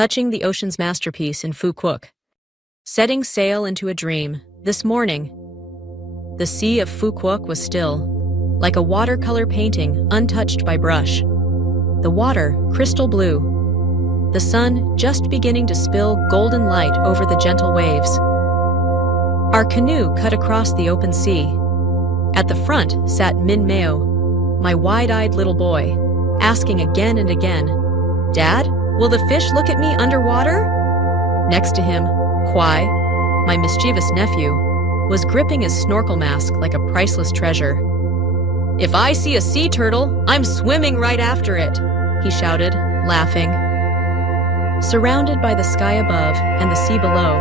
touching the ocean's masterpiece in Phú Quốc. Setting sail into a dream, this morning, the sea of Phú Quốc was still, like a watercolor painting untouched by brush. The water, crystal blue. The sun just beginning to spill golden light over the gentle waves. Our canoe cut across the open sea. At the front sat Minh Mèo, my wide-eyed little boy, asking again and again, "Dad, will the fish look at me underwater?" Next to him, Khoai, my mischievous nephew, was gripping his snorkel mask like a priceless treasure. "If I see a sea turtle, I'm swimming right after it," he shouted, laughing. Surrounded by the sky above and the sea below,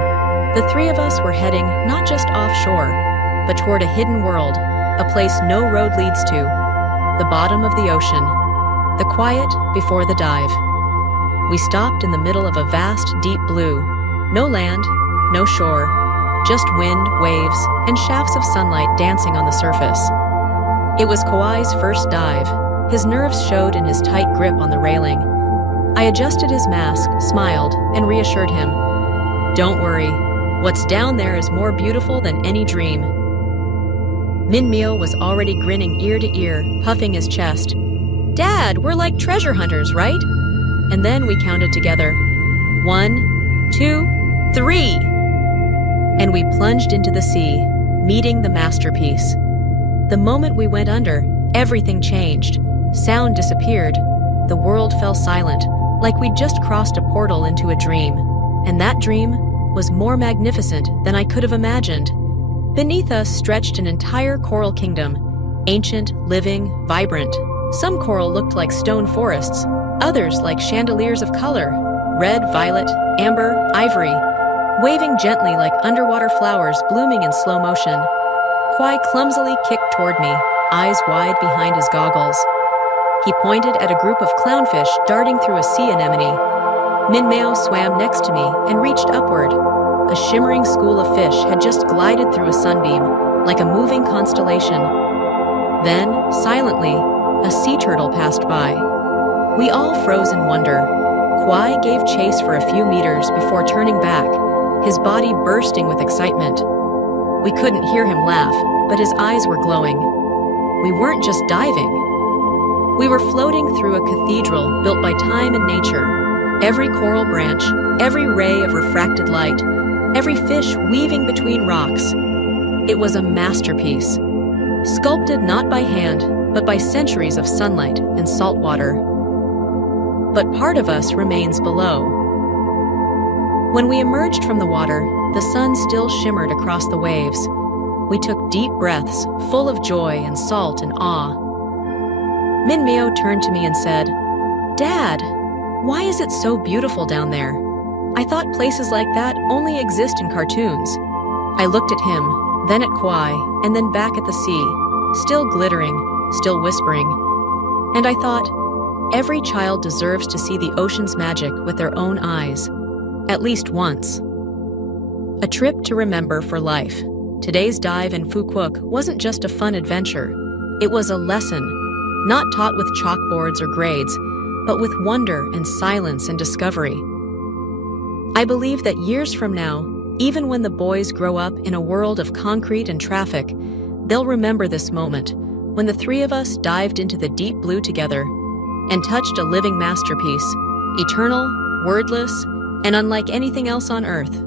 the three of us were heading not just offshore, but toward a hidden world, a place no road leads to, the bottom of the ocean, the quiet before the dive. We stopped in the middle of a vast, deep blue. No land, no shore, just wind, waves, and shafts of sunlight dancing on the surface. It was Khoai's first dive. His nerves showed in his tight grip on the railing. I adjusted his mask, smiled, and reassured him. "Don't worry. What's down there is more beautiful than any dream." Minh Mèo was already grinning ear to ear, puffing his chest. "Dad, we're like treasure hunters, right?" And then we counted together. 1, 2, 3! And we plunged into the sea, meeting the masterpiece. The moment we went under, everything changed. Sound disappeared. The world fell silent, like we'd just crossed a portal into a dream. And that dream was more magnificent than I could have imagined. Beneath us stretched an entire coral kingdom, ancient, living, vibrant. Some coral looked like stone forests, others like chandeliers of color, red, violet, amber, ivory, waving gently like underwater flowers blooming in slow motion. Khoai clumsily kicked toward me, eyes wide behind his goggles. He pointed at a group of clownfish darting through a sea anemone. Minh Mèo swam next to me and reached upward. A shimmering school of fish had just glided through a sunbeam, like a moving constellation. Then, silently, a sea turtle passed by. We all froze in wonder. Khoai gave chase for a few meters before turning back, his body bursting with excitement. We couldn't hear him laugh, but his eyes were glowing. We weren't just diving. We were floating through a cathedral built by time and nature. Every coral branch, every ray of refracted light, every fish weaving between rocks. It was a masterpiece, sculpted not by hand, but by centuries of sunlight and salt water. But part of us remains below. When we emerged from the water, the sun still shimmered across the waves. We took deep breaths, full of joy and salt and awe. Minh Mèo turned to me and said, "Dad, why is it so beautiful down there? I thought places like that only exist in cartoons." I looked at him, then at Khoai, and then back at the sea, still glittering, still whispering. And I thought, every child deserves to see the ocean's magic with their own eyes, at least once. A trip to remember for life. Today's dive in Phú Quốc wasn't just a fun adventure. It was a lesson, not taught with chalkboards or grades, but with wonder and silence and discovery. I believe that years from now, even when the boys grow up in a world of concrete and traffic, they'll remember this moment when the three of us dived into the deep blue together and touched a living masterpiece, eternal, wordless, and unlike anything else on Earth.